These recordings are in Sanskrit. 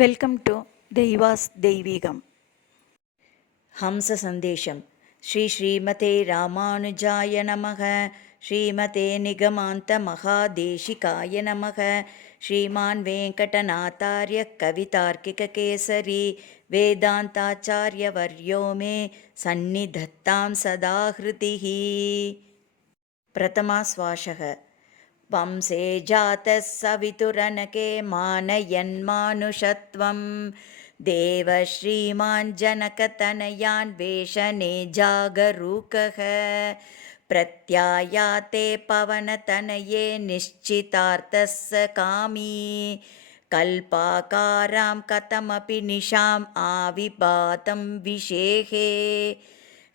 வெல்கம் டு தெய்வாஸ் தெய்வீகம். हंस संदेशम श्री श्रीमते रामानुजाय नमः। श्रीमते निगमान्त महादेशिकाय नमः। श्रीमान् वेङ्कटनाथार्य कवितार्किककेसरी वेदान्ताचार्यवर्यो मे सन्निधत्तां सदा हृदिः। प्रथमाश्वासः। वंशे जातः सवितुरनके मानयन्मानुषत्वं देवश्रीमान् जनकतनयान् वेषणे जागरूकः प्रत्यायाते पवनतनये निश्चितार्थः स कामी कल्पाकारां कथमपि निशाम् आविपातं विशेहे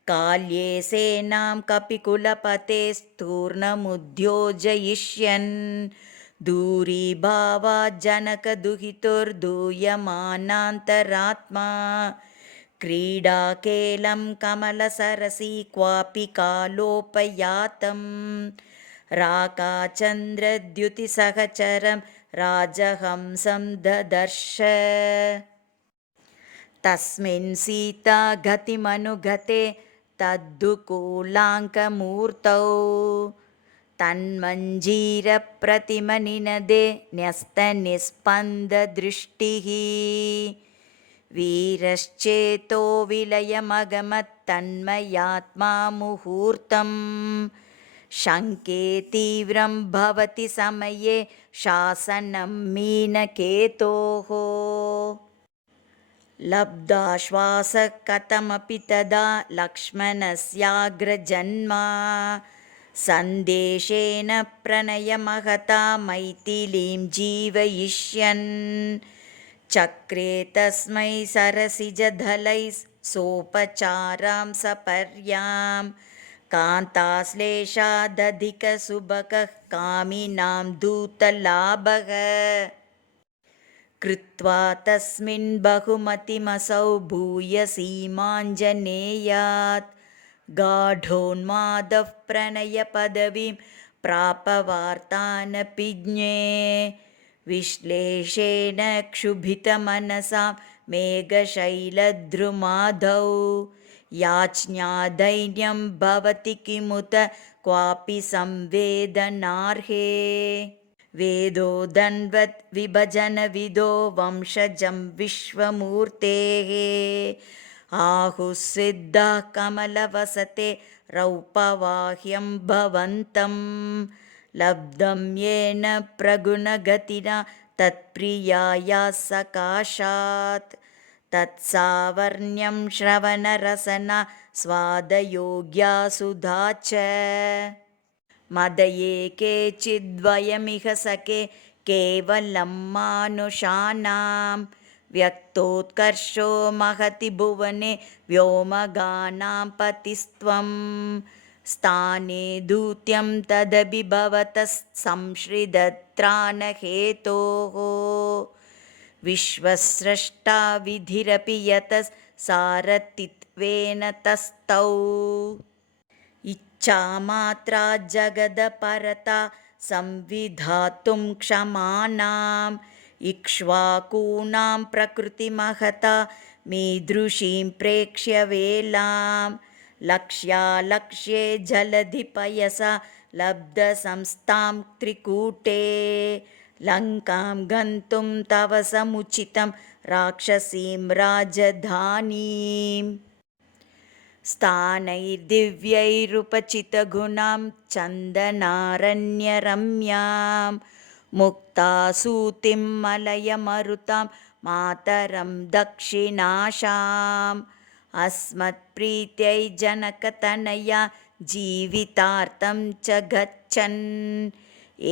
काल्ये सेनां कपिकुलपते स्तूर्णमुद्योजयिष्यन् दूरीभावात् जनकदुहितुर्दूयमानान्तरात्मा क्रीडाकेलं कमलसरसि क्वापि कालोपयातं राकाचन्द्रद्युतिसहचरं राजहंसं ददर्श तस्मिन् सीता गतिमनुगते तद्दुकूलाङ्कमूर्तौ तन्मञ्जीरप्रतिमनिनदे न्यस्तनिस्पन्ददृष्टिः वीरश्चेतो विलयमगमत्तन्मयात्मा मुहूर्तं शङ्के तीव्रं भवति समये शासनं मीनकेतोः लब्धाश्वासः कथमपि तदा लक्ष्मणस्याग्रजन्मा सन्देशेन प्रणयमहता मैथिलीं जीवयिष्यन् चक्रे तस्मै सरसिजदलैः सोपचारां सपर्यां कान्ताश्लेषादधिकसुभगः कामिनां दूतलाभः कृत्वा तस्मिन् बहुमतिमसौ भूयसीमाञ्जनेयात् गाढोन्मादः प्रणयपदवीं प्रापवार्तानपि ज्ञे विश्लेषेण क्षुभितमनसां मेघशैलद्रुमादौ याच्ञादैन्यं भवति किमुत क्वापि संवेदनार्हे वेदो दन्वत् विभजनविदो वंशजं विश्वमूर्तेः आहुस्सिद्धाः कमलवसते रौपवाह्यं भवन्तं लब्धं येन प्रगुणगतिना तत्प्रियाया सकाशात् तत्सावर्ण्यं श्रवणरसना स्वादयोग्या सुधा च मदये केचिद्वयमिह सखे केवलं मानुषाणां व्यक्तोत्कर्षो महति भुवने व्योमगानां पतिस्त्वं स्थाने दूत्यं तदपि भवतः संश्रितत्राणहेतोः विश्वस्रष्टा विधिरपि यतः सारथित्वेन तस्थौ इच्छामात्रा जगदपरता संविधातुं क्षमानां इक्ष्वाकूणां प्रकृतिमहता मीदृशीं प्रेक्ष्य वेलां लक्ष्यालक्ष्ये जलधिपयसा लब्धसंस्थां त्रिकूटे लङ्कां गन्तुं तव समुचितं राक्षसीं राजधानीम् स्थानैर्दिव्यैरुपचितगुणां चन्दनारण्यरम्यां मुक्तासूतिं मलयमरुतां मातरं दक्षिणाशाम् अस्मत्प्रीत्यै जनकतनया जीवितार्थं च गच्छन्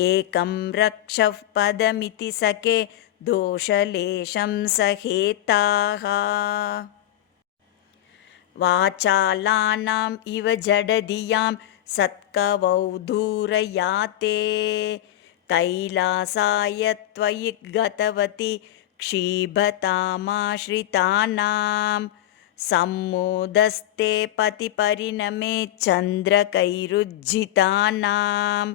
एकं रक्षः पदमिति सखे दोषलेशं सहेताः वाचालानाम् इव जडधियां सत्कवौ दूरयाते कैलासाय त्वयि गतवती क्षीभतामाश्रितानां सम्मोदस्ते पतिपरिणमे चन्द्रकैरुज्झितानां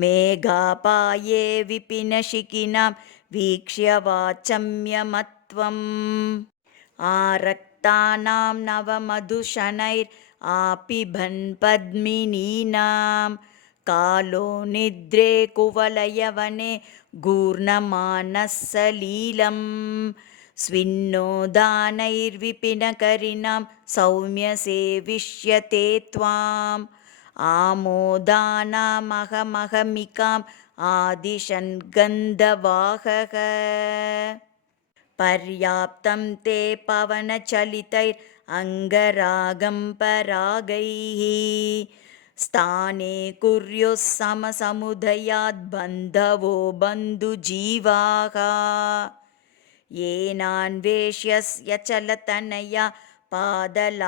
मेघापाये विपिनशिखिनां वीक्ष्य वाचम्यमत्वम् आरक्तानां नवमधुशनैर् आपिबन् पद्मिनीनां कालो निद्रे कुवलयवने गूर्णमानः सलीलं स्विन्नोदानैर्विपिनकरिणां सौम्य सेविष्यते त्वाम् आमोदानामहमहमिकाम् आदिशन् गन्धवाहः पर्याप्तं ते पवनचलितैरङ्गरागं परागैः स्थाने कुर्युः समसमुदयाद् बन्धवो बन्धुजीवाः येनान्वेष्यस्य चलतनया पादलाक्षानुशक्तं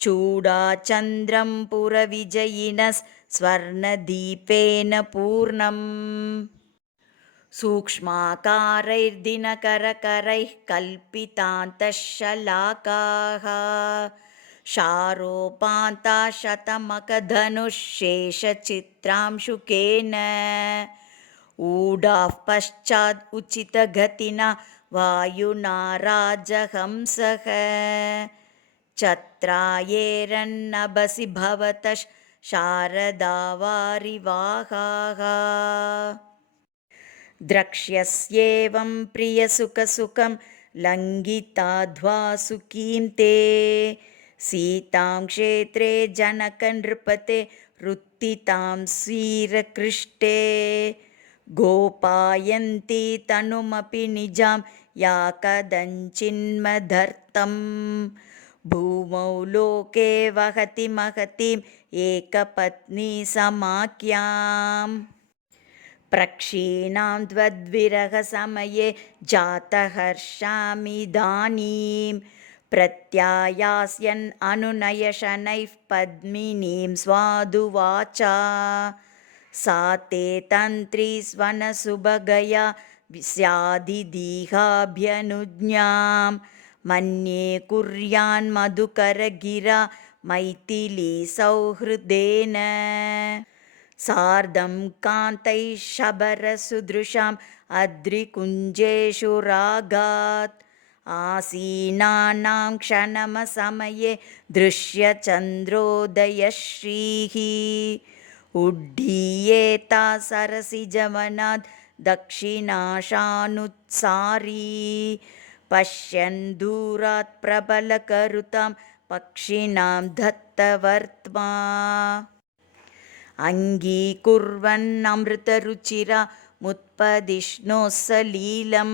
चूडाचन्द्रं पुरविजयिनः स्वर्णदीपेन पूर्णम् सूक्ष्माकारैर्दिनकरकरैः कल्पितान्तःशलाकाः शारोपान्ताः शतमखधनुः शेषचित्रांशुकेन ऊढाः पश्चाद् उचितगतिना वायुना राजहंसः चत्रायेरन्नभसि भवतः शारदा वारिवाहाः द्रक्ष्यस्येवं प्रियसुखसुखं लङ्घिताध्वा सुखीं ते सीतां क्षेत्रे जनकनृपते रुत्थितां स्वीरकृष्टे गोपायन्ती तनुमपि निजां या कदञ्चिन्मदर्थं भूमौ लोके वहति महतीम् एकपत्नी समाख्याम् प्रक्षीणां त्वद्विरहसमये जातहर्षामिदानीं प्रत्यायास्यन् अनुनयशनैः पद्मिनीं स्वादुवाचा सा ते तन्त्री स्वनसुभगया स्यादिदीहाभ्यनुज्ञां मन्ये कुर्यान्मधुकरगिरा मैथिली सौहृदेन सार्धं कान्तैः शबरसुदृशाम् अद्रिकुञ्जेषु रागात् आसीनानां क्षणमसमये दृश्यचन्द्रोदयश्रीः उड्डीयेता सरसिजवनात् दक्षिणाशानुत्सारी पश्यन् दूरात् प्रबलकरुतां पक्षिणां दत्तवर्त्मा अङ्गीकुर्वन्नमृतरुचिरा मुत्पदिष्णोः सलीलं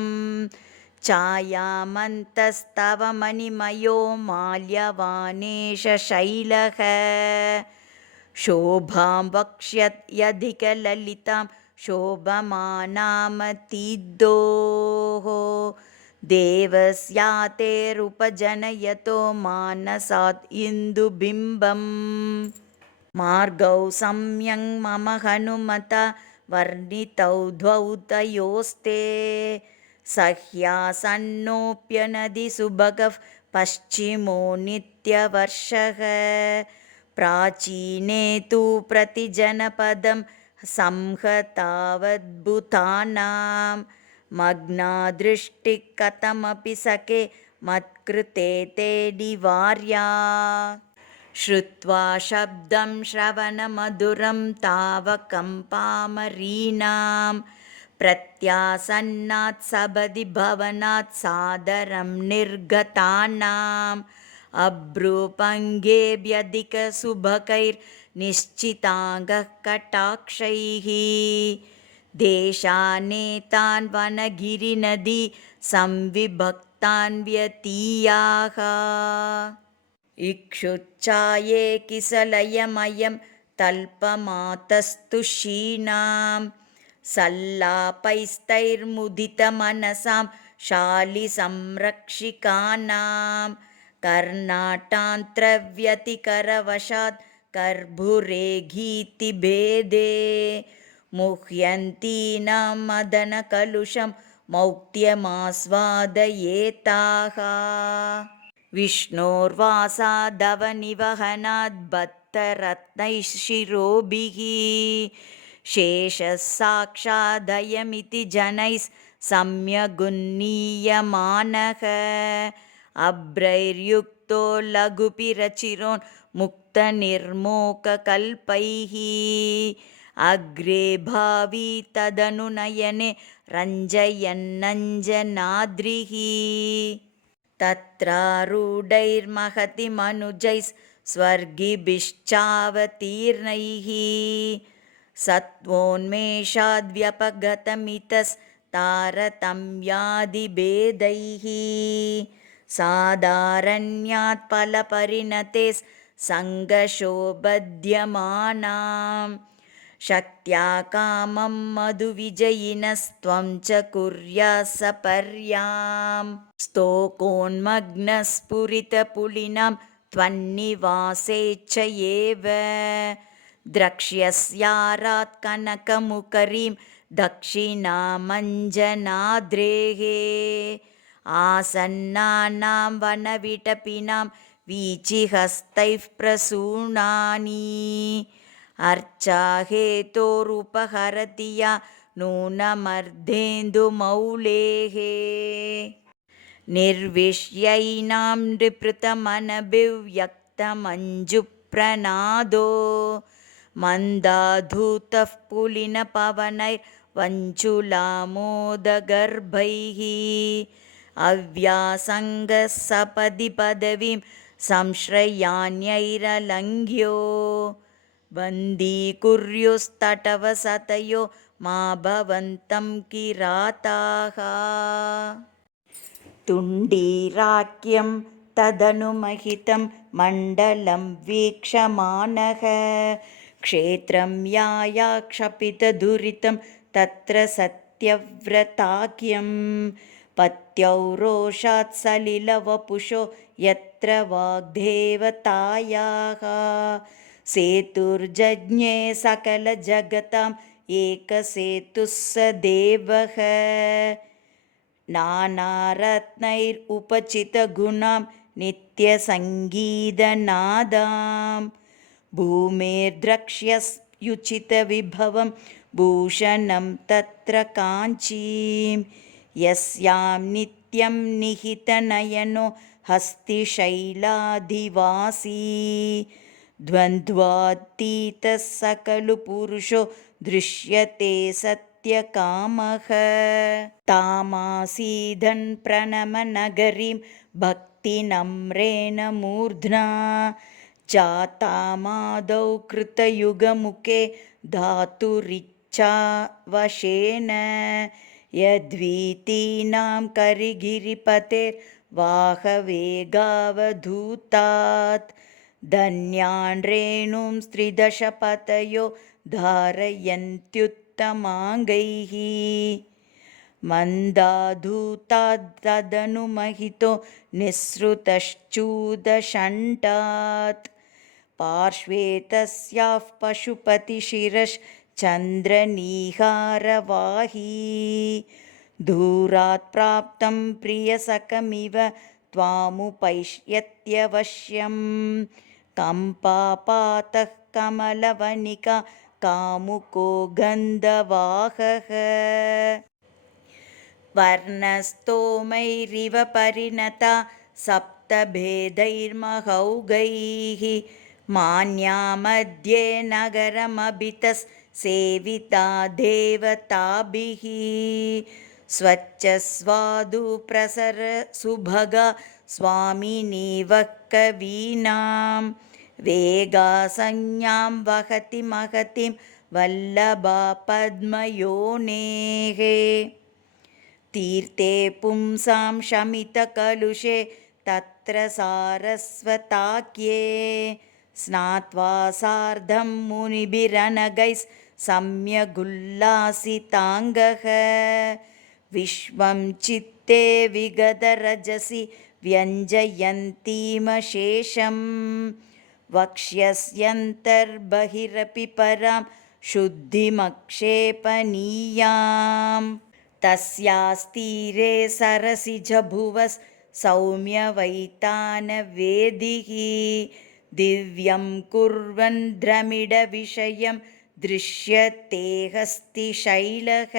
छायामन्तस्तव मणिमयो माल्यवानेश शैलः शोभां वक्ष्यत्यधिकललितां शोभमानामतीद्योः देवस्यातेरुपजनयतो मानसात् इन्दुबिम्बम् मार्गौ सम्यङ् मम हनुमता वर्णितौ द्वौ तयोस्ते सह्यासन्नोऽप्यनदिसुभगः पश्चिमो नित्यवर्षः प्राचीने तु प्रतिजनपदं संहतावद्भुतानां मग्ना दृष्टिः कथमपि सखे मत्कृते ते निवार्या श्रुत्वा शब्दं श्रवणमधुरं तावकं पामरीणां प्रत्यासन्नात् सबदि भवनात् सादरं निर्गतानाम् अभ्रूपङ्गेभ्यधिकसुभकैर्निश्चिताङ्गः कटाक्षैः देशानेतान् वनगिरिनदी संविभक्तान् व्यतीयाः इक्षुच्चाये किसलयमयं तल्पमातस्तु क्षीणां सल्लापैस्तैर्मुदितमनसां शालिसंरक्षिकानां कर्णाटान्त्रव्यतिकरवशात् कर्भुरेगीतिभेदे मुह्यन्तीनां मदनकलुषं मौक्त्यमास्वादयेताः विष्णोर्वासादवनिवहनाद् बद्धरत्नैः शिरोभिः शेषः साक्षादयमिति जनैः सम्यगुन्नीयमानः अभ्रैर्युक्तो लघुपिरचिरोन्मुक्तनिर्मोककल्पैः अग्रे भावी तदनु नयने रञ्जयन्नञ्जनाद्रिः तत्रारूढैर्महति मनुजैः स्वर्गिभिश्चावतीर्णैः सत्त्वोन्मेषाद्व्यपगतमितस्तारतम्यादिभेदैः साधारण्यात् फलपरिणतेः सङ्गशोबध्यमानां शक्त्या कामं मधुविजयिनस्त्वं च कुर्याः सपर्यां स्तोकोन्मग्नस्फुरितपुलिनां त्वन्निवासेच्छयेव द्रक्ष्यस्यारात् कनकमुकरीं दक्षिणामञ्जनाद्रेः आसन्नानां वनविटपिनां वीचिहस्तैः प्रसूनानि अर्चाहेतोरुपहरति या नूनमर्धेन्दुमौलेः निर्विष्यैनां नृपृतमनभिव्यक्तमञ्जुप्रनादो मन्दाधूतः पुलिनपवनैर्वञ्चुलामोदगर्भैः अव्यासङ्गः सपदि पदवीं संश्रयान्यैरलङ्घ्यो बन्दीकुर्युस्तटवसतयो मा भवन्तं किराताः तुण्डीराख्यं तदनुमहितं मण्डलं वीक्षमाणः क्षेत्रं यायाक्षपितदुरितं तत्र सत्यव्रताख्यं पत्यौ रोषात् सलिलवपुषो यत्र वाग्देवतायाः सेतुर्जज्ञे सकलजगताम् एकसेतुः स देवः नानारत्नैरुपचितगुणां नित्यसङ्गीतनादां भूमेर्द्रक्ष्यस्युचितविभवं भूषणं तत्र काञ्चीं यस्यां नित्यं निहितनयनो हस्तिशैलाधिवासी द्वन्द्वातीतः सकलु पुरुषो दृश्यते सत्यकामः तामासीदन् प्रणमनगरीं भक्तिनम्रेण मूर्ध्ना जातामादौ कृतयुगमुखे धातुरिच्छावशेन यद्वीतीनां करिगिरिपतेर्वाहवेगावधूतात् धन्यान् रेणुं स्त्रिदशपतयो धारयन्त्युत्तमाङ्गैः मन्दाधूतादनुमहितो निःसृतश्चूदषण्टात् पार्श्वे तस्याः पशुपतिशिरश्चन्द्रनीहारवाही दूरात् प्राप्तं प्रियसखमिव त्वामुपैष्यत्यवश्यं कम्पापातः कमलवनिका कामुको गन्धवाहः वर्णस्तोमैरिव परिणता सप्तभेदैर्महौगैः मान्या मध्ये नगरमभितस्सेविता देवताभिः स्वच्छस्वादुप्रसरसुभगा स्वामिनी वः कवीनां वेगासंज्ञां वहति महतीं वल्लभा पद्मयोनेः तीर्थे पुंसां शमितकलुषे तत्र सारस्वताख्ये स्नात्वा सार्धं मुनिभिरनगैः सम्यगुल्लासिताङ्गः विश्वं चित्ते विगतरजसि व्यञ्जयन्तीमशेषं वक्ष्यस्यन्तर्बहिरपि परां शुद्धिमक्षेपणीयाम् तस्यास्तीरे सरसिजभुवः सौम्यवैतानवेदिः दिव्यं कुर्वन् द्रमिडविषयं दृश्यते हस्तिशैलः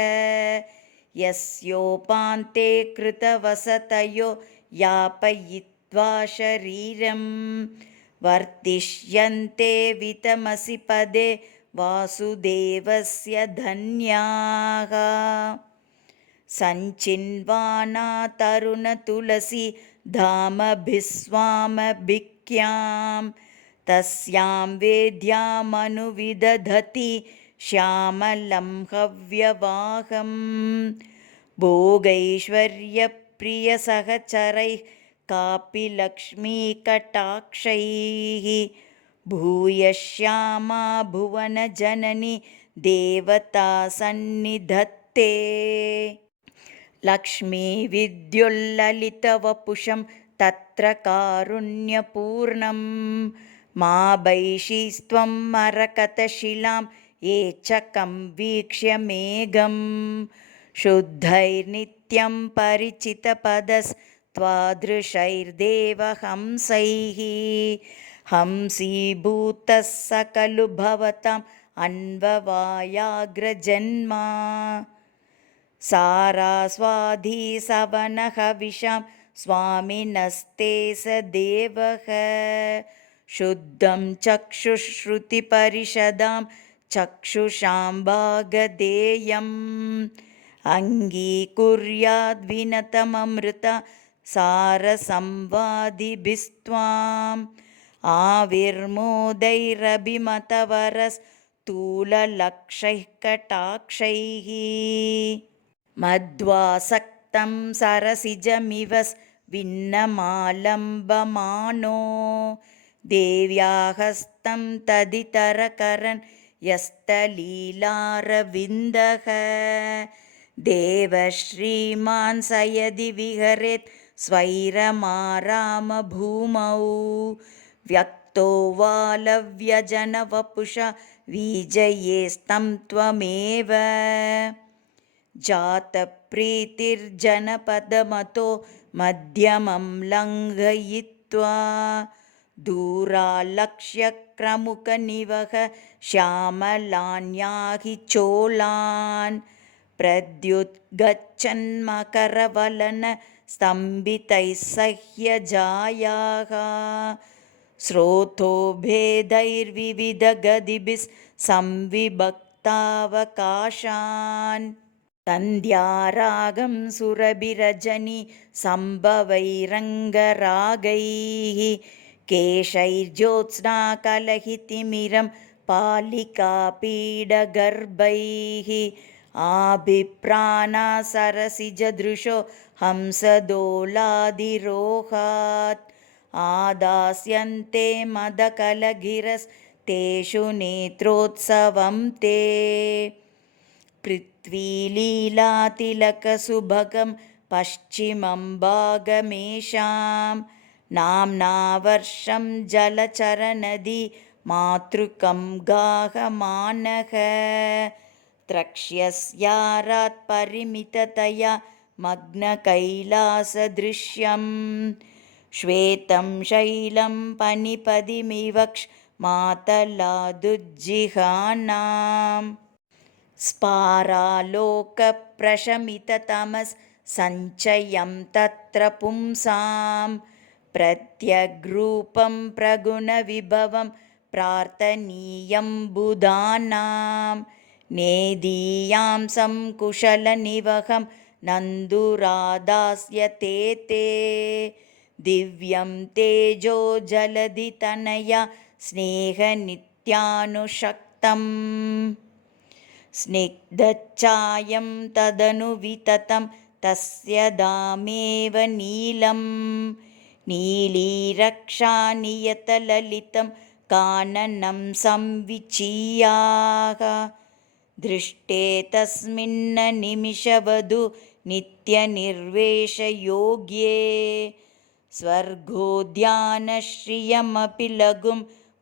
यस्योपान्ते कृतवसतयो यापयित्वा शरीरं वर्तिष्यन्ते वितमसि पदे वासुदेवस्य धन्याः सञ्चिन्वाना तरुणतुलसी धामभिस्वामभिक्यां तस्यां वेद्यामनुविदधति श्यामलं हव्यवाहं भोगैश्वर्यप्रियसहचरैः कापि लक्ष्मीकटाक्षैः भूय श्यामा भुवनजननी देवता सन्निधत्ते लक्ष्मीविद्युल्ललितवपुषं तत्र कारुण्यपूर्णं मा बैषीस्त्वं मरकतशिलां एचकं वीक्ष्य मेघं शुद्धैर्नित्यं परिचितपदस्त्वादृशैर्देवहंसैः हंसीभूतः स खलु भवताम् अन्ववायाग्रजन्मा सारास्वाधी सवनहविषां स्वामिनस्ते स देवः शुद्धं चक्षुश्रुतिपरिषदां चक्षुषां भागधेयम् अङ्गीकुर्याद्विनतममृता सारसंवादिभिस्त्वाम् आविर्मोदैरभिमतवरस्तूललक्षैः कटाक्षैः मध्वासक्तं सरसिजमिव विन्नमालम्बमानो देव्या हस्तं तदितरकरन् यस्तलीलारविन्दः देवश्रीमान् स यदि विहरेत् स्वैरमारामभूमौ व्यक्तो वालव्यजनवपुषा विजयेस्तं त्वमेव जातप्रीतिर्जनपदमतो मध्यमं लङ्घयित्वा दूरालक्ष्यक्रमुकनिवह श्यामलान्याहि चोलान् प्रद्युद्गच्छन्मकरवलन स्तम्भितैः सह्यजायाः स्रोतो भेदैर्विविधगतिभिः संविभक्तावकाशान् सन्ध्यारागं सुरभिरजनी सम्भवैरङ्गरागैः केशैर्ज्योत्स्नाकलहितिमिरं पालिकापीडगर्भैः आभिप्राणासरसिजदृशो हंसदोलादिरोहात् आदास्यन्ते मदकलगिरस्तेषु नेत्रोत्सवं ते पृथ्वीलीलातिलकसुभगं पश्चिमं भागमेषां नाम्ना वर्षं जलचरनदी मातृकं गाहमानः द्रक्ष्यस्यारात् परिमिततया मग्नकैलासदृश्यं श्वेतं शैलं पनिपदिमिवक्ष मातलादुज्जिहानाम् स्पारालोकप्रशमिततमसञ्चयं तत्र पुंसां प्रत्यग्रूपं प्रगुणविभवं प्रार्थनीयं बुधानां नेदीयां संकुशलनिवहं नन्दुरादास्यते ते दिव्यं तेजो जलधितनया स्नेहनित्यानुषक्तम् स्निग्धचायं तदनु विततं तस्य दामेव नीलं नीलीरक्षानियतललितं काननं संविचीयाः दृष्टे तस्मिन्न निमिषवधु नित्यनिर्वेशयोग्ये स्वर्गोद्यानश्रियमपि लघुं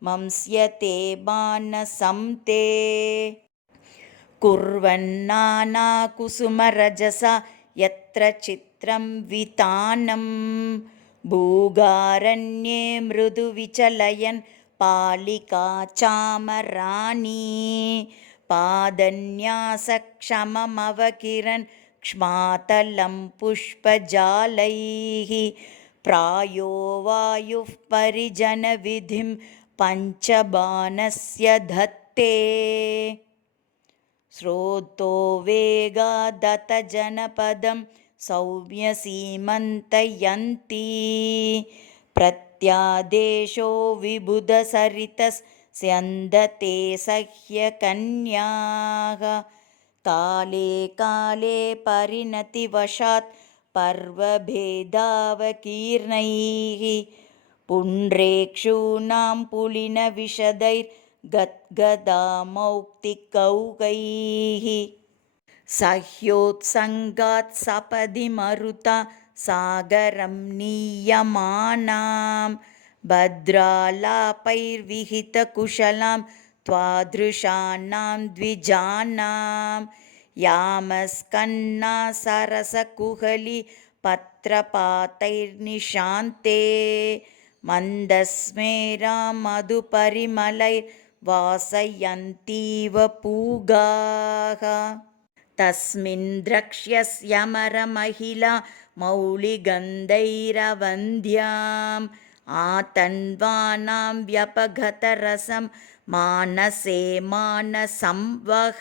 मंस्यते मानसं ते कुर्वन्नानाकुसुमरजसा यत्र चित्रं वितानं भूगारण्ये मृदुविचलयन् पालिका चामराणि पादन्यासक्षममवकिरन् क्ष्मातलं पुष्पजालैः प्रायो वायुः परिजनविधिं पञ्चबाणस्य धत्ते स्रोतो वेगादतजनपदं सौम्यसीमन्तयन्ती प्रत्यादेशो विबुधसरितस्यन्दते सह्यकन्याः काले काले परिणतिवशात् पर्वभेदावकीर्णैः पुण्ड्रेक्षूणां पुलिनविशदैर्गद्गदामौक्तिकौकैः सह्योत्सङ्गात् सपदि मरुता सागरं नीयमानां भद्रालापैर्विहितकुशलां त्वादृशानां द्विजानां यामस्कन्ना सरसकुहली पत्रपातैर्निशान्ते मन्दस्मेरा मधुपरिमलैर्वासयन्तीव पूगाः तस्मिन् द्रक्ष्यस्यमरमहिला मौलिगन्धैरवन्द्याम् आतन्वानां व्यपगतरसं मानसे मानसंवह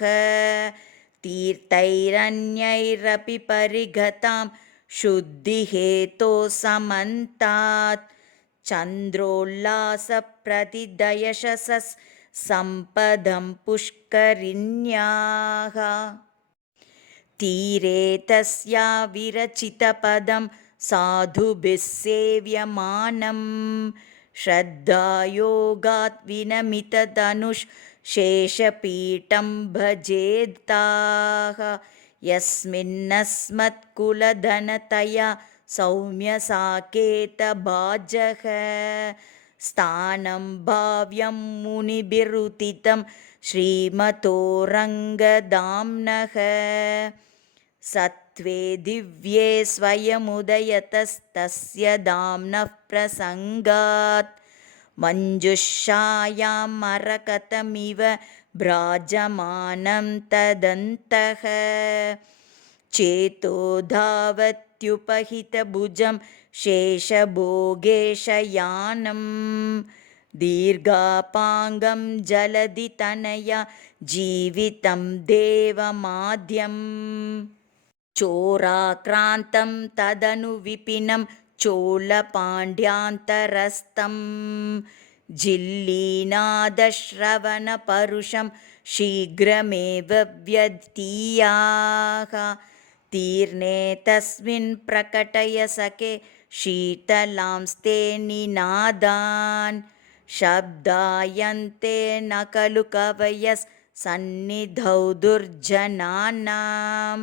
तीर्थैरन्यैरपि परिगतां शुद्धिहेतोः समन्तात् चन्द्रोल्लासप्रतिदयशसस् सम्पदं पुष्करिण्याः तीरे तस्या विरचितपदं साधुभिः सेव्यमानं श्रद्धायोगात् विनमितधनुष्शेषपीठं भजेताः यस्मिन्नस्मत्कुलधनतया सौम्यसाकेतभाजः स्थानं भाव्यं मुनिभिरुदितं श्रीमतोरङ्गदाम्नः सत्त्वे दिव्ये स्वयमुदयतस्तस्य दाम्नः प्रसङ्गात् मञ्जुषायां मरकतमिव भ्राजमानं तदन्तः चेतो धावत्युपहितभुजं शेषभोगेशयानं दीर्घापाङ्गं जलधितनया जीवितं देवमाद्यं चोराक्रान्तं तदनु विपिनं चोलपाण्ड्यान्तरस्थं जिल्लीनादश्रवणपरुषं शीघ्रमेव व्यतीयाः तीर्णे तस्मिन् प्रकटय सखे शीतलांस्ते निनादान् शब्दायन्ते न खलु कवयस्सन्निधौ दुर्जनानां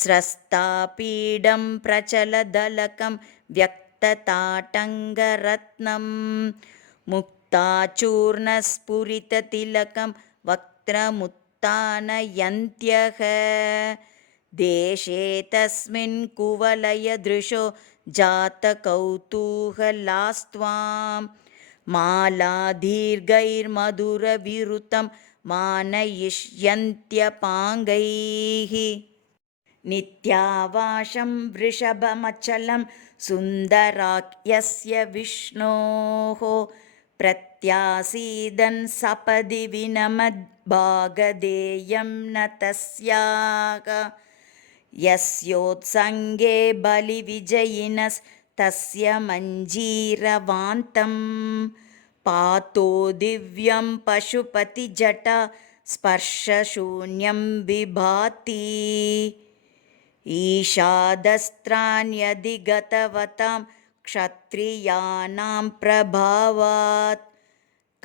स्रस्तापीडं प्रचलदलकं व्यक्तताटङ्गरत्नं मुक्ताचूर्णस्फुरिततिलकं वक्त्रमुत्तानयन्त्यः देशे तस्मिन् कुवलयदृशो जातकौतूहलास्त्वां मालादीर्घैर्मधुरविरुतं मानयिष्यन्त्यपाङ्गैः नित्यावाशं वृषभमचलं सुन्दराख्यस्य विष्णोः प्रत्यासीदन् सपदि विनमद्भागधेयं न तस्याः यस्योत्सङ्गे बलिविजयिनस्तस्य मञ्जीरवान्तं पातो दिव्यं पशुपतिजटा स्पर्शशून्यं विभाति ईषादस्त्राण्यधिगतवतां क्षत्रियाणां प्रभावात्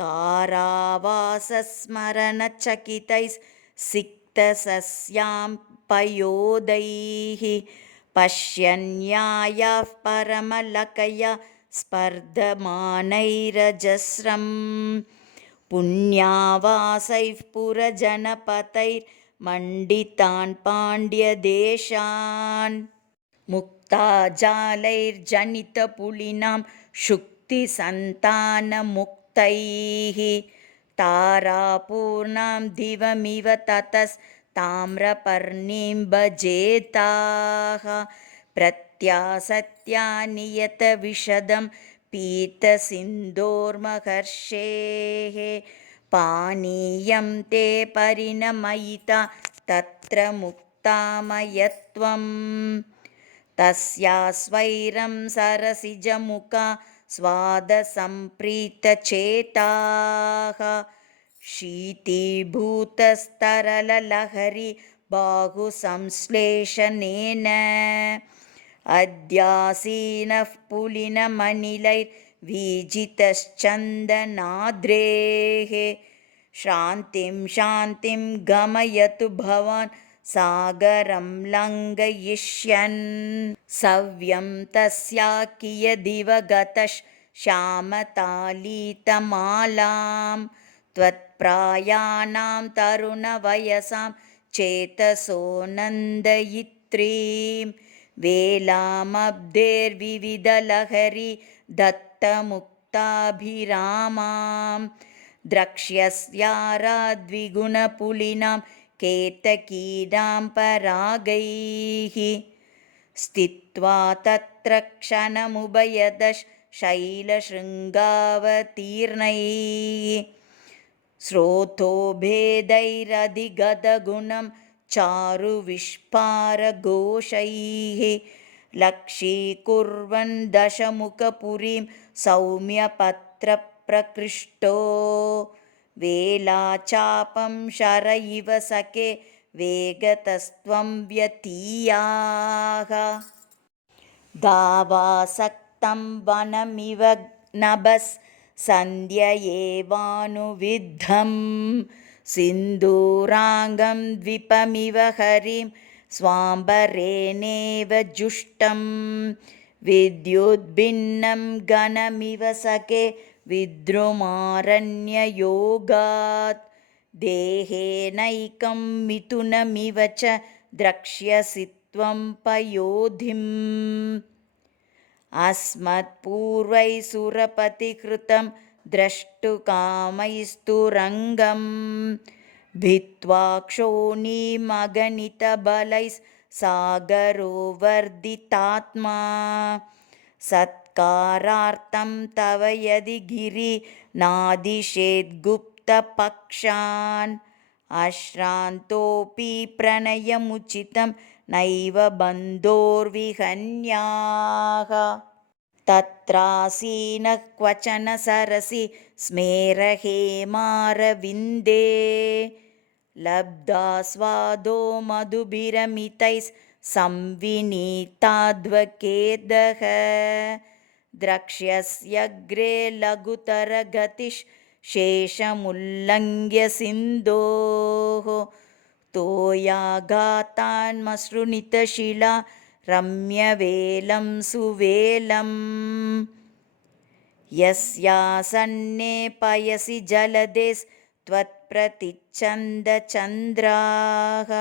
कारावासस्मरणचकितैः पयोदैः पश्यन्यायाः परमलकया स्पर्धमानैरजस्रं पुण्यावासैः पुरजनपतैर्मण्डितान् पाण्ड्यदेशान् मुक्ताजालैर्जनितपुलिनां शुक्तिसन्तानमुक्तैः तारापूर्णां दिवमिव ततस्ताम्रपर्णीं भजेताः प्रत्यासत्या नियतविशदं पीतसिन्धोर्महर्षेः पानीयं ते परिणमयिता तत्र मुक्तामयत्वं तस्यास्वैरं सरसिजमुखा स्वादसम्प्रीतचेताः शीतीभूतस्तरललहरी बाहुसंश्लेषणेन अद्यासीनः पुलिनमनिलैर्वीजितश्चन्दनाद्रेः शान्तिं शान्तिं गमयतु भवान् सागरं लङ्घयिष्यन् सव्यं तस्या कियदिव गतश्यामतालीतमालां त्वत्प्रायाणां तरुणवयसां चेतसो नन्दयित्रीं वेलामब्धेर्विविधलहरी दत्तमुक्ताभिरामां द्रक्ष्यस्याराद्विगुणपुलिनां केतकीनां परागैः स्थित्वा तत्र क्षणमुभयदशैलशृङ्गावतीर्णैः स्रोतोभेदैरधिगतगुणं चारुविष्पारघोषैः लक्षीकुर्वन् दशमुखपुरीं सौम्यपत्रप्रकृष्टो वेलाचापं शर इव सखे वेगतस्त्वं व्यतीयाः दावासक्तं वनमिव नभस् सन्ध्ययेवानुविद्धं सिन्दूराङ्गं द्विपमिव हरिं स्वाम्बरेणेव जुष्टं विद्युद्भिन्नं घनमिव सखे विद्रुमारण्ययोगात् देहेनैकं मिथुनमिव च द्रक्ष्यसि त्वं पयोधिम् अस्मत्पूर्वैः सुरपतिकृतं द्रष्टुकामैस्तुरङ्गं भित्त्वा क्षोणीमगणितबलैः सागरो वर्धितात्मा सत्कारार्थं तव यदि गिरिनादिशेद्गुप्तपक्षान् अश्रान्तोऽपि प्रणयमुचितं नैव बन्धोर्विहन्याः तत्रासीनः क्वचन सरसि स्मेरहेमारविन्दे लब्धास्वादो मधुभिरमितैः संविनीताध्वकेदः द्रक्ष्यस्यग्रे लघुतरगतिशेषमुल्लङ्घ्य सिन्धोः तोयाघातान्मसृणितशिला रम्यवेलं सुवेलं यस्यासन्ने पयसि जलदेस्त्वत्प्रतिच्छन्दचन्द्राः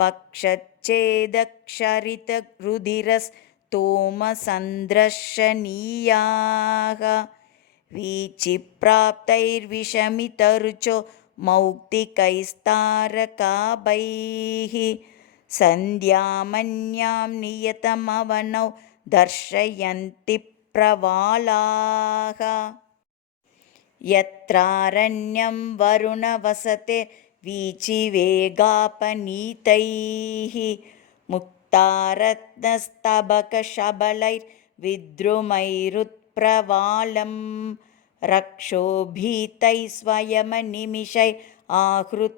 पक्षच्छेदक्षरितरुधिरस्तोमसन्दर्शनीयाः वीचिप्राप्तैर्विषमितरुचो मौक्तिकैस्तारकाभैः सन्ध्यामन्यां नियतमवनौ दर्शयन्ति प्रवालाः यत्रारण्यं वरुणवसते वीचिवेगापनीतैः मुक्तारत्नस्तबकशबलैर्विद्रुमैरुत्प्रवालं रक्षोभीतैः स्वयमनिमिषैः आहृतस्थापितानां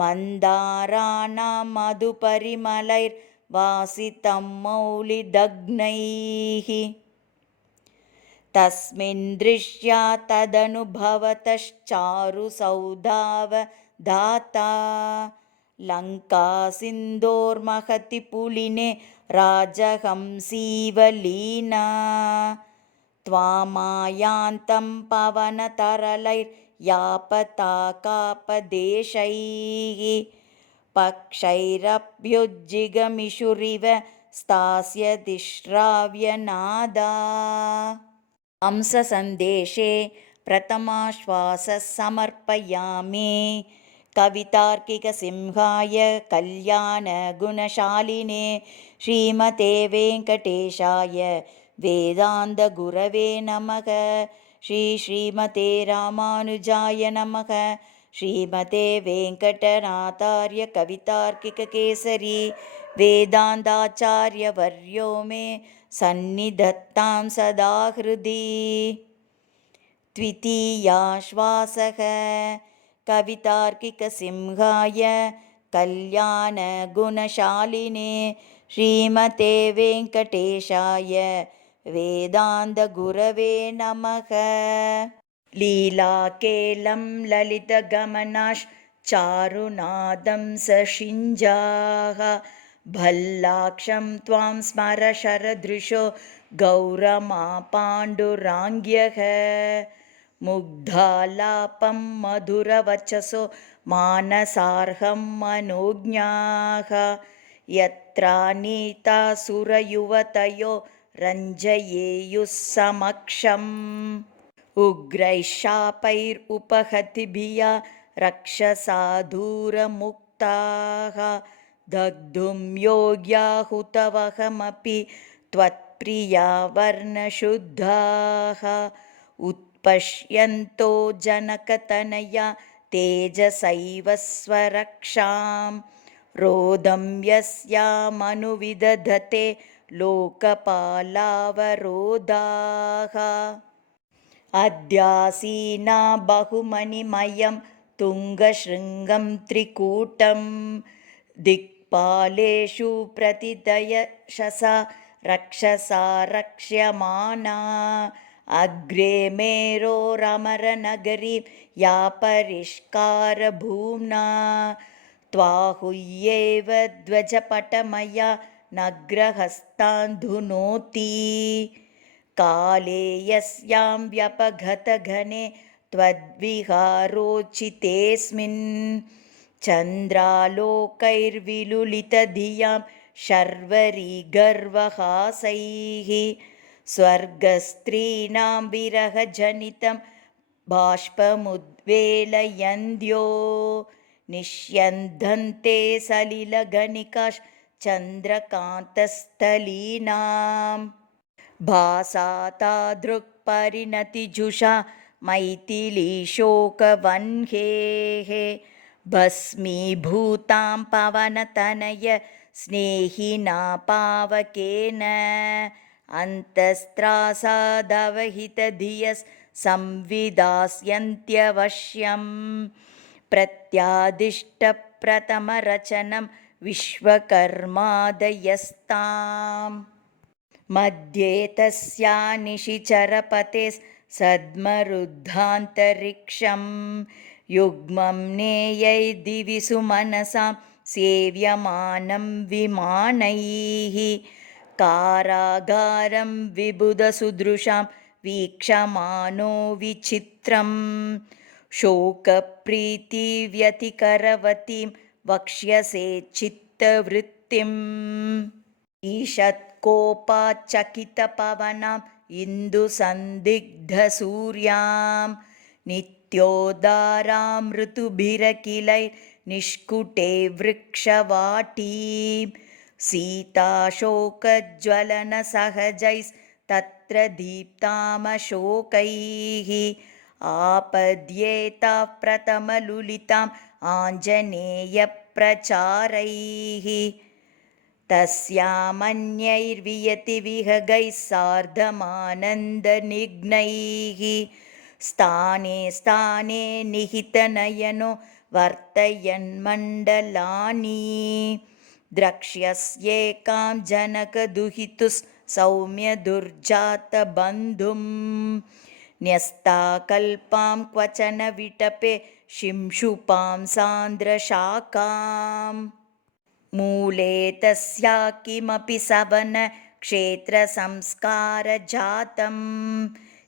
मन्दाराणां मधुपरिमलैर्वासितं मौलिदग्नैः तस्मिन् दृश्या तदनुभवतश्चारुसौधावधाता लङ्कासिन्धोर्महति पुलिने राजहंसीव लीना त्वामायान्तं पवनतरलैर्यापताकापदेशैः पक्षैरभ्युज्जिगमिषुरिव स्थास्यति श्राव्यनादा। हंससन्देशे प्रथमाश्वासः समर्पयामि। कवितार्किकसिंहाय कल्याणगुणशालिने श्रीमते वेङ्कटेशाय वेदान्तगुरवे नमः। श्रीमते रामानुजाय नमः। श्रीमते वेङ्कटनाथार्य कवितार्किककेसरी वेदान्ताचार्यवर्यो मे सन्निधत्तां सदा हृदि। द्वितीयाश्वासः कवितार्किकसिंहाय कल्याणगुणशालिने श्रीमते वेङ्कटेशाय वेदान्तगुरवे नमः। लीलाकेलं ललितगमनाश्चारुनादं सशिञ्जाः भल्लाक्षं त्वां स्मर शरदृशो गौरमापाण्डुराङ्ग्यः। मुग्धालापं मधुरवचसो मानसार्हं मनोज्ञाः यत्रानीता सुरयुवतयो रञ्जयेयुः समक्षम्। उग्रैः शापैरुपहतिभिया रक्षसा दूरमुक्ताः दग्धुं योग्याहुतवहमपि त्वत्प्रिया वर्णशुद्धाः। उत्पश्यन्तो जनकतनया तेजसैव स्वरक्षां रोदं यस्यामनुविदधते लोकपालावरोधाः। अद्यासीना बहुमणिमयं तुङ्गशृङ्गं त्रिकूटं दिक्पालेषु प्रतिदयशसा रक्षसा रक्ष्यमाणा। अग्रे मेरोरमरनगरीं या परिष्कारभूम्ना त्वाहुयेव ध्वजपटमया नग्रहस्तान् धुनोति। काले यस्यां व्यपगतघने त्वद्विहारोचितेऽस्मिन् चन्द्रालोकैर्विलुलितधियां शर्वरीगर्वहासैः स्वर्गस्त्रीणां विरहजनितं बाष्पमुद्वेलयन्त्यो निष्यन्धन्ते सलिलगणिकाश्चन्द्रकान्तस्थलीनाम्। भासा तादृक्परिणतिजुषा मैथिलीशोकवह्नेः भस्मीभूतां पवनतनय स्नेहिना पावकेन अन्तस्त्रासादवहितधियः संविदास्यन्त्यवश्यं। प्रत्यादिष्टप्रथमरचनं विश्वकर्मादयस्ताम्। मध्ये तस्या निशिचरपते सद्मरुद्धान्तरिक्षं युग्मं नेयैर्दिवि सुमनसां सेव्यमानं विमानैः कारागारं विबुधसुदृशां वीक्षमाणो विचित्रं शोकप्रीतिव्यतिकरवतीं वक्ष्यसे चित्तवृत्तिम्। ईषत्कोपाच्चकितपवनाम् इन्दुसन्दिग्धसूर्यां नित्योदारां ऋतुभिरखिलैर्निष्कुटे वृक्षवाटीं सीताशोकज्वलनसहजैस्तत्र दीप्तामशोकैः आपद्येताः प्रथमलुलिताम् आञ्जनेयप्रचारैः तस्यामन्यैर्वियतिविहगैः सार्धमानन्दनिघ्नैः स्थाने स्थाने निहितनयनो वर्तयन्मण्डलानि द्रक्ष्यस्येकां जनकदुहितुः सौम्यदुर्जातबन्धुं न्यस्ताकल्पां क्वचन विटपे शिंशुपां सान्द्रशाखाम्। मूले तस्या किमपि सवनक्षेत्रसंस्कारजातं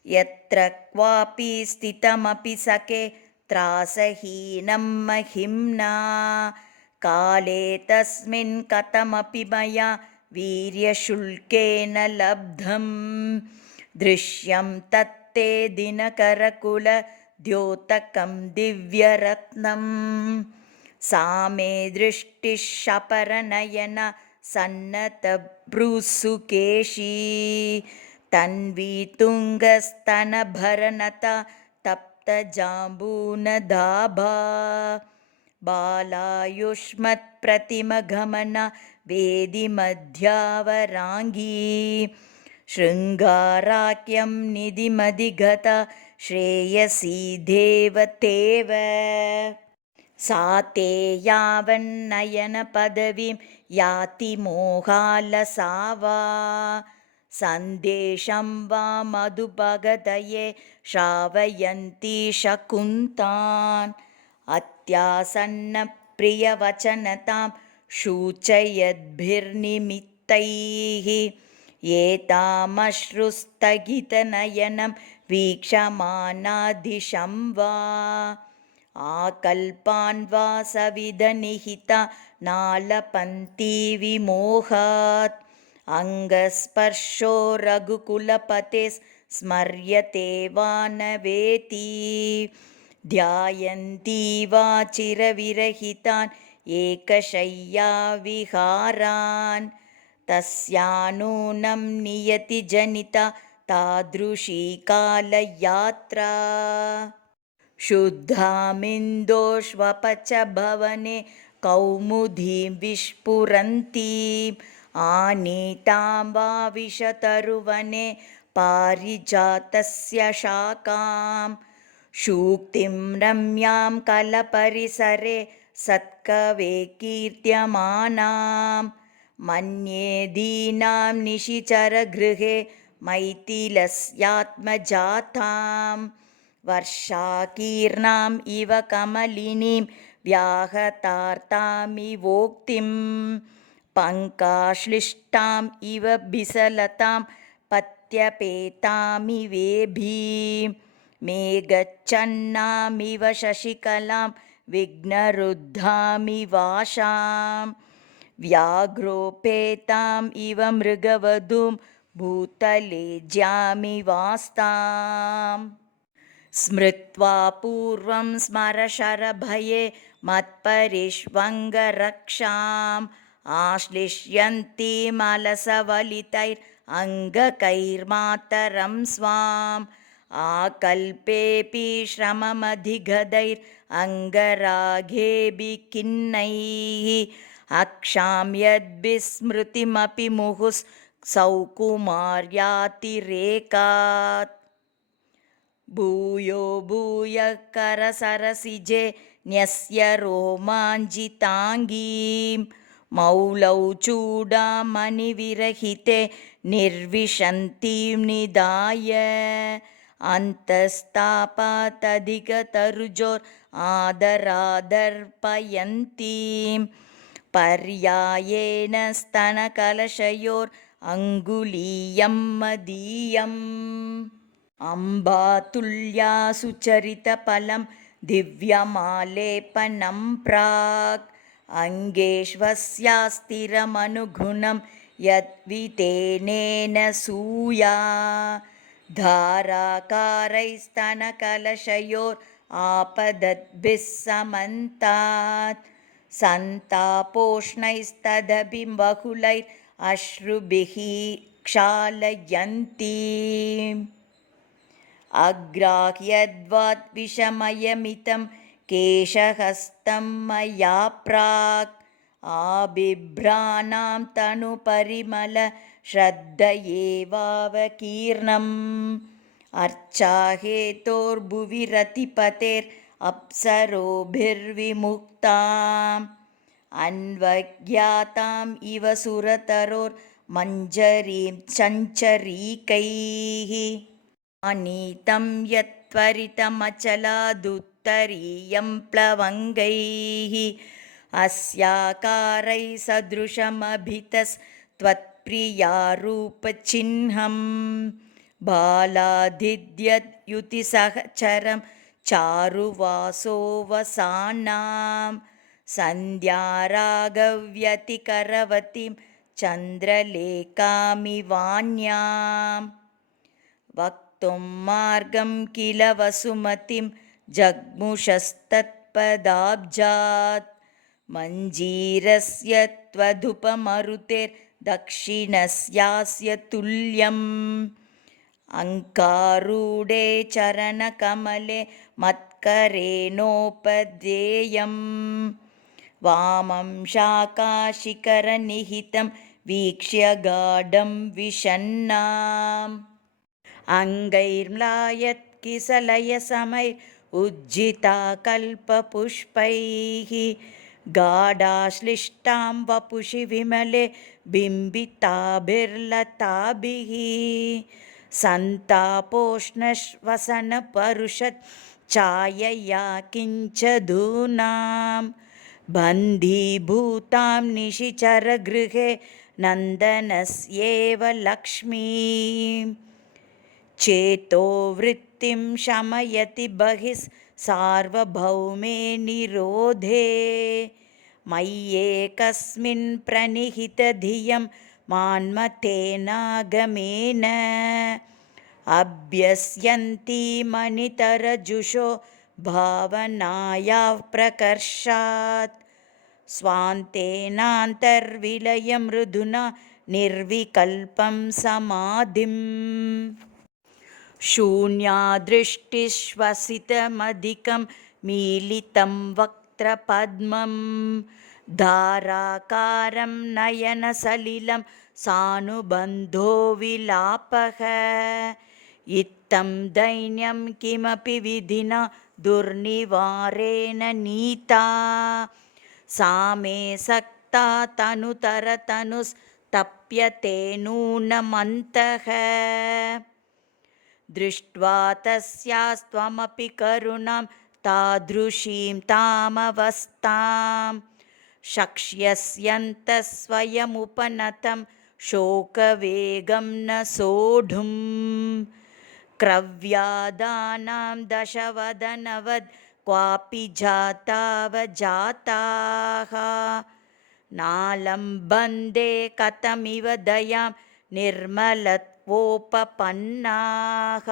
यत्र क्वापि स्थितमपि सखे त्रासहीनं महिम्ना काले तस्मिन् कथमपि मया वीर्यशुल्केन लब्धं दृश्यं तत्ते दिनकरकुलद्योतकं दिव्यरत्नं सा मे दृष्टिः शपरनयना सन्नतभ्रूसुकेशी तन्वी तुङ्गस्तनभरनता तप्तजाम्बूनदाभा बालायुष्मत्प्रतिमगमना वेदिमध्यावराङ्गी शृङ्गाराख्यं निधिमधिगता श्रेयसी देवतेव सा ते यावन्नयनपदवीं याति मोहालसा सन्देशं वा मधुभगदये श्रावयन्ती शकुन्तान् अत्यासन्नप्रियवचनतां शूचयद्भिर्निमित्तैः एतामश्रुस्थगितनयनं वीक्षमानादिशं वा आकल्पान् वा सविधनिहिता नालपन्ती विमोहात् अङ्गस्पर्शो रघुकुलपते स्मर्यते वा न वेति ध्यायन्ती वा चिरविरहितान् एकशय्याविहारान् तस्यानूनं नियतिजनिता तादृशी कालयात्रा शुद्धामिन्दोष्वपच भवने कौमुदीं विस्फुरन्तीम् आनीतां वा विशतरुवने पारिजातस्य शाखां शूक्तिं रम्यां कलपरिसरे सत्कवे कीर्त्यमानां मन्ये दीनां निशिचरगृहे मैथिलस्यात्मजातां वर्षाकीर्णाम् इव कमलिनीं व्याहतार्तामिवोक्तिं पङ्काश्लिष्टाम् इव बिसलतां पत्यपेतामिवेभीं मेघच्छन्नामिव शशिकलां विघ्नरुद्धामिवाशां व्याघ्रोपेताम् इव मृगवधूं भूतले ज्यामिवास्ताम् स्मृत्वा पूर्वं स्मरशरभये मत्परिष्वङ्गरक्षाम् आश्लिष्यन्तीमलसवलितैरङ्गकैर्मातरं स्वाम् आकल्पेऽपि श्रममधिगदैरङ्गरागेऽपि खिन्नैः अक्षाम्यद्विस्मृतिमपि मुहुः सौकुमार्यातिरेकात् भूयो भूयः करसरसिजे न्यस्य रोमाञ्जिताङ्गीं मौलौ चूडामणिविरहिते निर्विशन्तीं निधाय अन्तस्तापादधिगतरुजोर् आदरादर्पयन्तीं पर्यायेण स्तनकलशयोरङ्गुलीयं मदीयम् अम्बातुल्या सुचरितफलं दिव्यमालेपनं प्राक् अङ्गेष्वस्यास्तिरमनुगुणं यद्वितेनेन सूया धाराकारैस्तनकलशयोर् आपदद्भिः समन्तात् सन्तापोष्णैस्तदपि बहुलैरश्रुभिः क्षालयन्तीम् अग्राह्यद्वात् विषमयमितं केशहस्तं मया प्राक् आबिभ्राणां तनुपरिमल श्रद्धयेवावकीर्णम् अर्चाहेतोर्भुवि रतिपतेरप्सरोभिर्विमुक्ताम् अन्वज्ञाताम् इव सुरतरोर्मञ्जरीं चञ्चरीकैः आनीतं यत्त्वरितमचलादुत्तरीयं प्लवङ्गैः अस्याकारैः सदृशमभितस्त्वत्प्रियारूपचिह्नं बालाधिद्यद्युतिसहचरं चारुवासोऽवसानां सन्ध्यारागव्यतिकरवतीं चन्द्रलेखामिवान्याम् वक्तुं मार्गं किल वसुमतिं जग्मुषस्तत्पदाब्जात् मञ्जीरस्य त्वधुपमरुतेर्दक्षिणस्यास्य तुल्यम् अङ्कारूढे चरणकमले मत्करेणोपदेयम् वामं शाकाशिखरनिहितं वीक्ष्य गाढं विषण्णाम् अङ्गैर्म्लायत्किसलयसमैः उज्जिता कल्पपुष्पैः गाढाश्लिष्टां वपुषि विमले बिम्बिताभिर्लताभिः सन्तापोष्णवसनपरुषत् छायया किञ्चधूनां बन्धीभूतां निशिचरगृहे नन्दनस्येव लक्ष्मीम् चेतो वृत्तिं शमयति बहिः सार्वभौमे निरोधे मय्येकस्मिन् प्रणिहितधियं मान्मतेनागमेन अभ्यस्यन्ति मणितरजुषो भावनायाः प्रकर्षात् स्वान्तेनान्तर्विलयं मृदुना निर्विकल्पं समाधिम् शून्यादृष्टिश्वसितमधिकं मीलितं वक्त्रपद्मं धाराकारं नयनसलिलं सानुबन्धो विलापः इत्थं दैन्यं किमपि विधिना दुर्निवारेण नीता सा मे सक्ता तनुतरतनुस्तप्यते नूनमन्तः दृष्ट्वा तस्यास्त्वमपि करुणां तादृशीं तामवस्थां शक्ष्यस्यन्तः स्वयमुपनतं शोकवेगं न सोढुं क्रव्यादानां दशवदनवद् क्वापि जातावजाताः नालम्बन्दे कथमिव दयां निर्मलत्वोपपन्नाः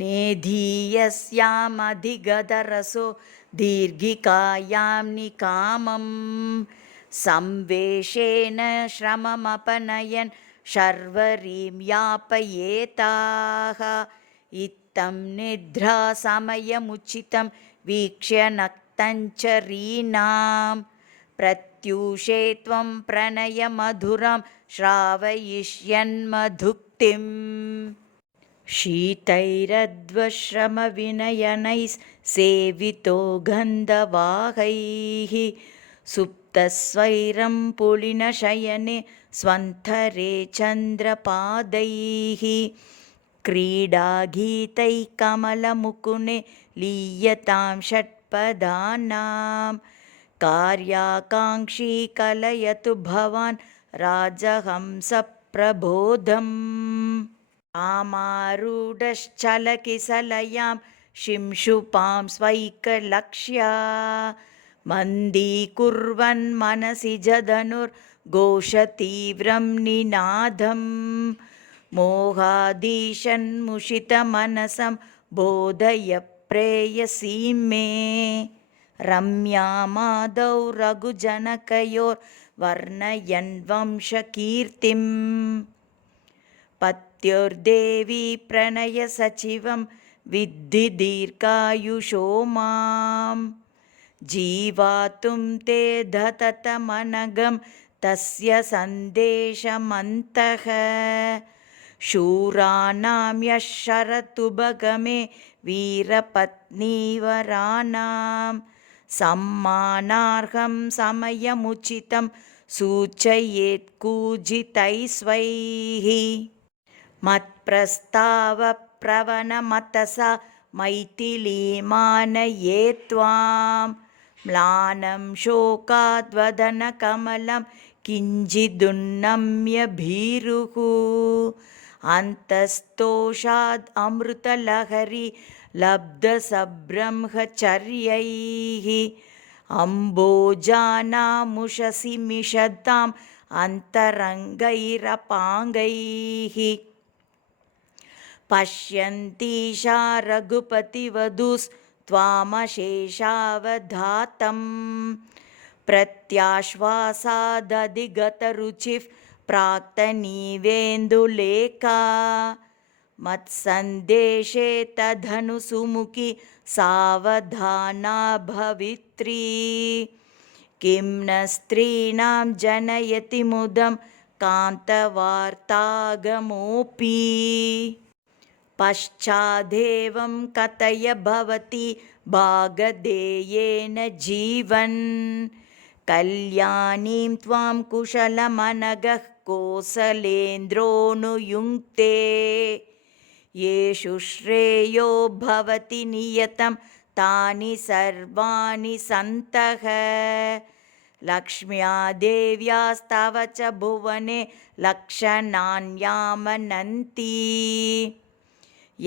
नेधीयस्यामधिगतरसो दीर्घिकायां निकामं संवेशेन श्रममपनयन् शर्वरीं यापयेताः इत्थं निद्रासमयमुचितं वीक्ष्य नक्तञ्चरीणां प्रत्यूषे त्वं प्रणयमधुरां श्रावयिष्यन्मधुक्तिम् शीतैरध्वश्रमविनयनैः सेवितो गन्धवाहैः सुप्तस्वैरं पुलिनशयने स्वन्थरे चन्द्रपादैः क्रीडागीतैः कमलमुकुने लीयतां षट्पदानां कार्याकाङ्क्षी कलयतु भवान् राजहंसप्रबोधम् आमारूढश्चलकिसलयां शिंशुपां स्वैकलक्ष्या मन्दीकुर्वन् मनसि जधनुर्घोषतीव्रं निनादं मोहाधीशन्मुषितमनसं बोधय प्रेयसीं मे रम्यामादौ रघुजनकयोर्वर्णयन् वंशकीर्तिम् पत्युर्देवी प्रणयसचिवं विद्धि दीर्घायुषो मां जीवातुं ते दत्तमनघं तस्य सन्देशमन्तः शूराणां यः शरतुभगमे वीरपत्नीवराणां सम्मानार्हं समयमुचितं सूचयेत् कूजितैस्वैः मत्प्रस्तावप्रवणमतसा मैथिलीमानये त्वां म्लानं शोकाद्वदनकमलं किञ्चिदुन्नम्य भीरुः अन्तस्तोषाद् अमृतलहरी लब्धसब्रह्मचर्यैः अम्बोजानामुषसि मिषताम् अन्तरङ्गैरपाङ्गैः पश्यन्तीशा रघुपतिवधूस्त्वामशेषावधातं प्रत्याश्वासादधिगतरुचिः प्राक्तनीवेन्दुलेखा मत्सन्देशे तदनुसुमुखी सावधाना भवित्री किं न स्त्रीणां जनयति मुदं कान्तवार्तागमोऽपि पश्चादेवं कथय भवती भागधेयेन जीवन् कल्याणीं त्वां कुशलमनघः कोसलेन्द्रोऽनुयुङ्क्ते येषु श्रेयो भवति नियतं तानि सर्वाणि सन्तः लक्ष्म्या देव्यास्तव च भुवने लक्षणान्यामनन्ति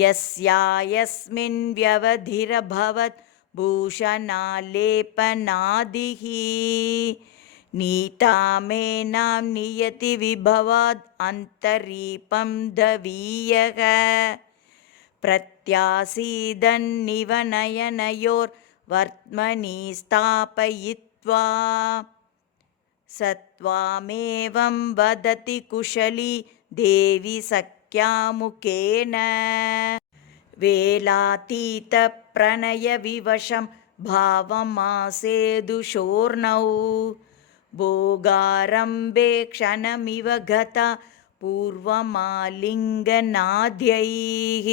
यस्मिन् व्यवधिरभवत् भूषणालेपनादिः नीतामेनां नियति विभवाद् अन्तरीपं दवीयः प्रत्यासीदन्निव नयनयोर्वर्त्मनि स्थापयित्वा सत्वामेवं वदति कुशली देवी सख्यामुखेन वेलातीतप्रणयविवशं भावमासेदुषोर्णौ भोगारम्भे क्षणमिव गता पूर्वमालिङ्गनाद्यैः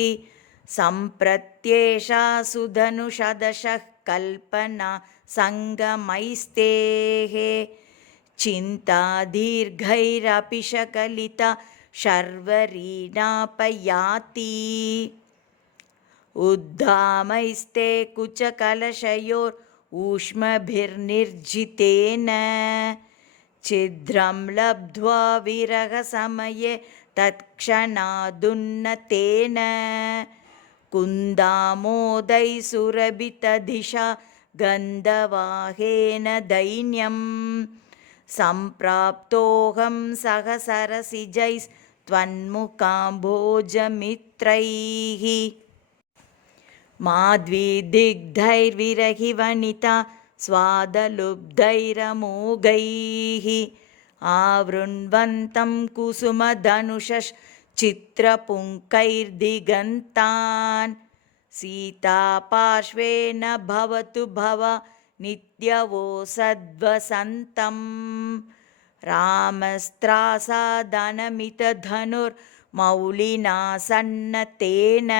सम्प्रत्येषा सुधनुषदशः कल्पना सङ्गमैस्तेः चिन्ता दीर्घैरपि शकलिता शर्वरीणापयाति उद्धामैस्ते कुचकलशयोर् ऊष्मभिर्निर्जितेन छिद्रं लब्ध्वा विरहसमये तत्क्षणादुन्नतेन कुन्दामोदैसुरभितदिशा गन्धवाहेन दैन्यं सम्प्राप्तोऽहं सहसरसिजैस्त्वन्मुखाम्भोजमित्रैः माध्वीदिग्धैर्विरहिवनिता स्वादलुब्धैरमोघैः आवृण्वन्तं कुसुमधनुषश्चित्रपुङ्कैर्दिगन्तान् सीतापार्श्वे न भवतु भवा नित्यवो सद्वसन्तं रामस्त्रासादनमितधनुर्मौलिना सन्नतेन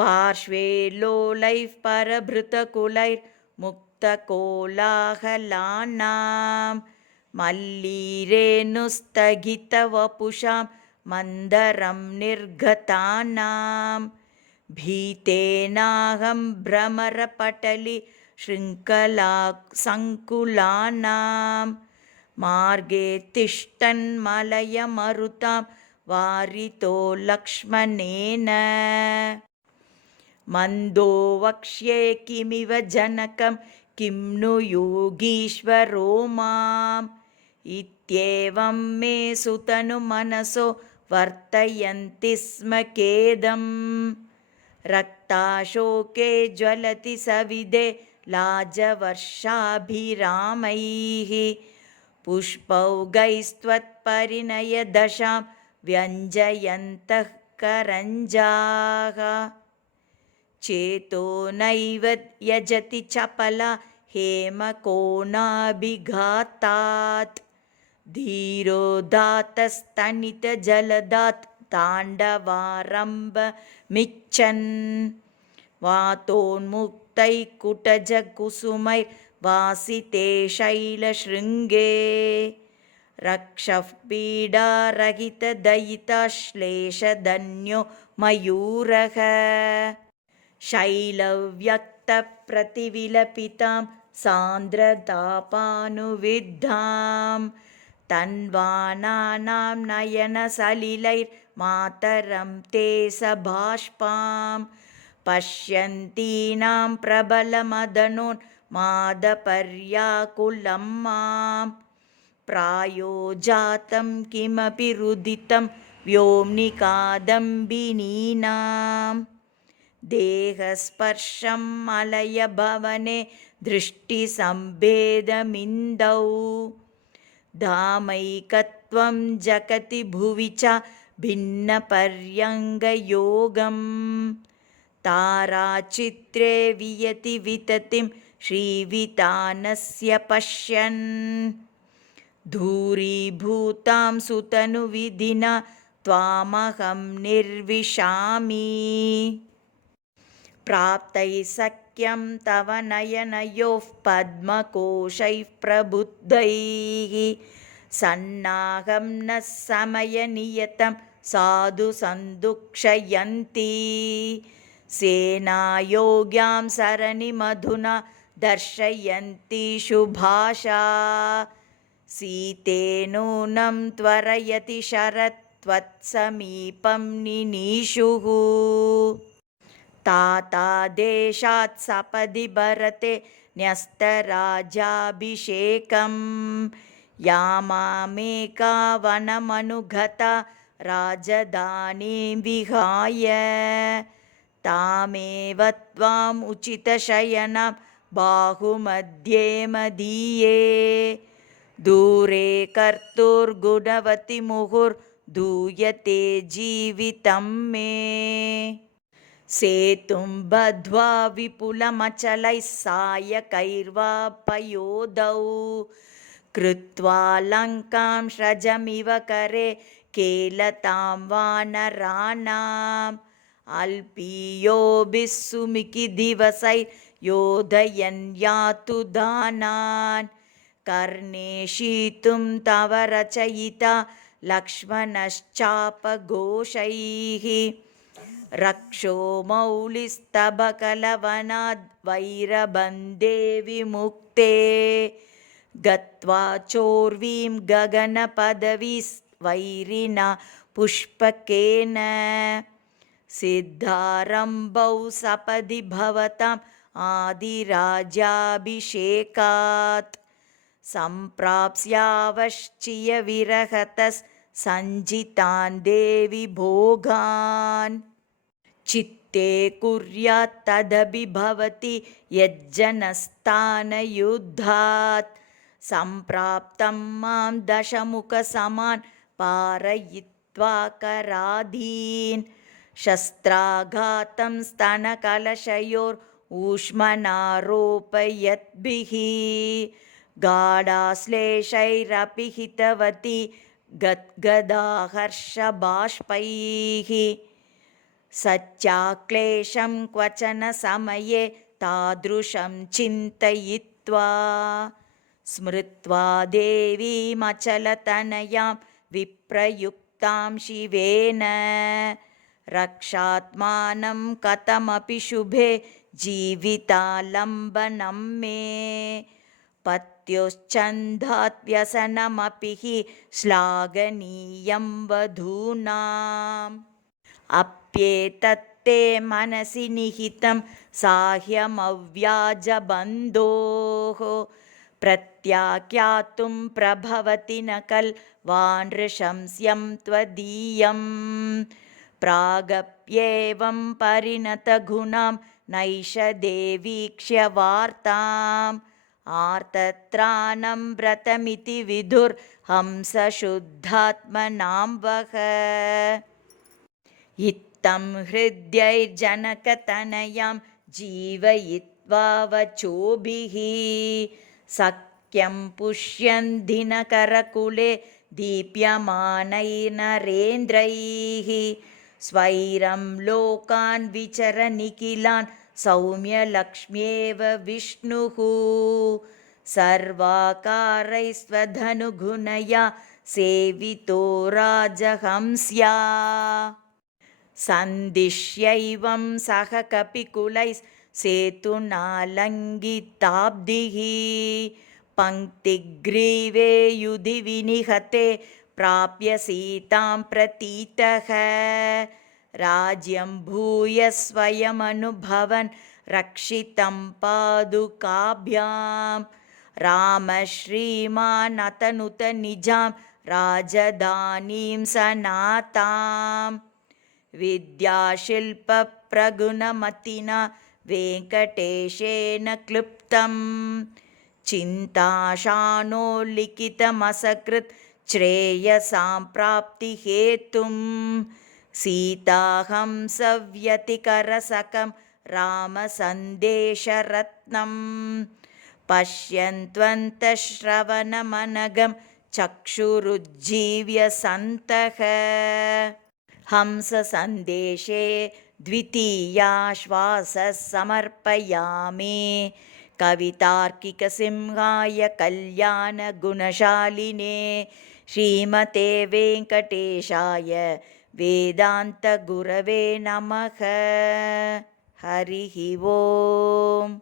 पार्श्वे लोलैः परभृतकुलैर्मुक्तकोलाहलानां मल्लीरेणुस्थगितवपुषां मन्दरं निर्गतानां भीतेनाहं भ्रमरपटलि शृङ्खलासङ्कुलानां मार्गे तिष्ठन्मलयमरुतां वारितो लक्ष्मणेन मन्दो वक्ष्ये किमिव जनकं किं नु योगीश्वरो माम् इत्येवं मे सुतनुमनसो वर्तयन्ति स्म खेदं रक्ताशोके ज्वलति सविदे लाजवर्षाभिरामैः पुष्पौघैस्त्वत्परिणयदशां व्यञ्जयन्तः करञ्जाः चेतो नैव यजति चपला हेमकोणाभिघातात् धीरोदात्तस्तनितजलदात् ताण्डवारम्भमिच्छन् वातोन्मुक्तैकुटजकुसुमैर्वासिते शैलशृङ्गे रक्षः पीडारहितदयिताश्लेषधन्यो मयूरः शैलव्यक्तप्रतिविलपितां सान्द्रतापानुविद्धां तन्वानानां नयनसलिलैर्मातरं ते सबाष्पां पश्यन्तीनां प्रबलमदनोन्मादपर्याकुलं मां प्रायो जातं किमपि रुदितं व्योम्निकादम्बिनीनां देहस्पर्शं मलयभवने दृष्टिसम्भेदमिन्दौ धामैकत्वं जगति भुवि च भिन्नपर्यङ्गयोगं ताराचित्रे वियति विततिं श्रीवितानस्य पश्यन् धूरीभूतां सुतनुविधिना त्वामहं निर्विशामि प्राप्तैः सख्यं तव नयनयोः पद्मकोशैः प्रबुद्धैः सन्नाहं नः समयनियतं साधु सन्दुक्षयन्ती सेनायोग्यां सरणिमधुना दर्शयन्ती शुभाशा सीतेनूनं त्वरयति शरत्वत्समीपं निनीषुः तातादेशात् सपदि भरते न्यस्तराज्याभिषेकं यामामेका वनमनुगता राजधानीं विहाय तामेव त्वाम् उचितशयनां बाहुमध्ये मदीये दूरे कर्तुर्गुणवति मुहुर्दूयते जीवितं मे सेतुं बद्ध्वा विपुलमचलैः सायकैर्वा पयोधौ कृत्वा लङ्कां स्रजमिव करे केलतां वानराणाम् अल्पीयोभिः सुमुखिदिवसैर्योधयन् यातु दानान् कर्णेषितुं तव रचयिता लक्ष्मणश्चापघोषैः रक्षो मौलिस्तबकलवनाद् वैरबन्धे विमुक्ते गत्वा चोर्वीं गगनपदवीस्वैरिणा पुष्पकेन सिद्धारम्भौ सपदि भवताम् आदिराज्याभिषेकात् सम्प्राप्स्यावश्चियविरहतः देवि भोगान् चित्ते कुर्यात् तदपि भवति यज्जनस्थानयुद्धात् सम्प्राप्तं मां दशमुखसमान् पारयित्वा कराधीन् शस्त्राघातं स्तनकलशयोर्ऊष्मनारोपयद्भिः गाढाश्लेषैरपि हितवती गद्गदाहर्षबाष्पैः सच्चाक्लेशं क्वचन समये तादृशं चिन्तयित्वा स्मृत्वा देवीमचलतनयां विप्रयुक्तां शिवेन रक्षात्मानं कथमपि शुभे जीवितालम्बनं मे पत्युश्चन्दात् व्यसनमपि हि श्लाघनीयं वधूनाम् अप्येतत्ते मनसि निहितं साह्यमव्याजबन्धोः प्रत्याख्यातुं प्रभवति न खल्वानृशंस्यं त्वदीयं प्रागप्येवं परिणतगुणां नैष देवीक्ष्य वार्ताम् आर्तत्राणं व्रतमिति विदुर्हंसशुद्धात्मनां वः इत्थं हृद्यैर्जनकतनयां जीवयित्वा वचोभिः सख्यं पुष्यन् दिनकरकुले दीप्यमानैर्नरेन्द्रैः स्वैरं लोकान् विचरनिखिलान् सौम्यलक्ष्म्येव विष्णुः सर्वाकारैस्त्वधनुगुणया सेवितो राजहंस्या सन्दिश्यैवं सह कपिकुलैः सेतुनालङ्घिताब्धिः पङ्क्तिग्रीवे युधि विनिहते प्राप्य सीतां प्रतीतः राज्यं भूय स्वयमनुभवन् रक्षितं पादुकाभ्यां रामश्रीमान् अतनुत निजां राजधानीं सनातां विद्याशिल्पप्रगुणमतिना वेङ्कटेशेन क्लुप्तं चिन्ताशानोल्लिखितमसकृत् श्रेयसां प्राप्तिहेतुं सीताहंसव्यतिकरसकं रामसन्देशरत्नं पश्यन्त्वन्तश्रवणमनघं चक्षुरुज्जीव्य सन्तः हंससन्देशे द्वितीयाश्वासः समर्पयामि कवितार्किकसिंहाय कल्याणगुणशालिने श्रीमते वेङ्कटेशाय वेदान्तगुरवे नमः हरिः ओम्।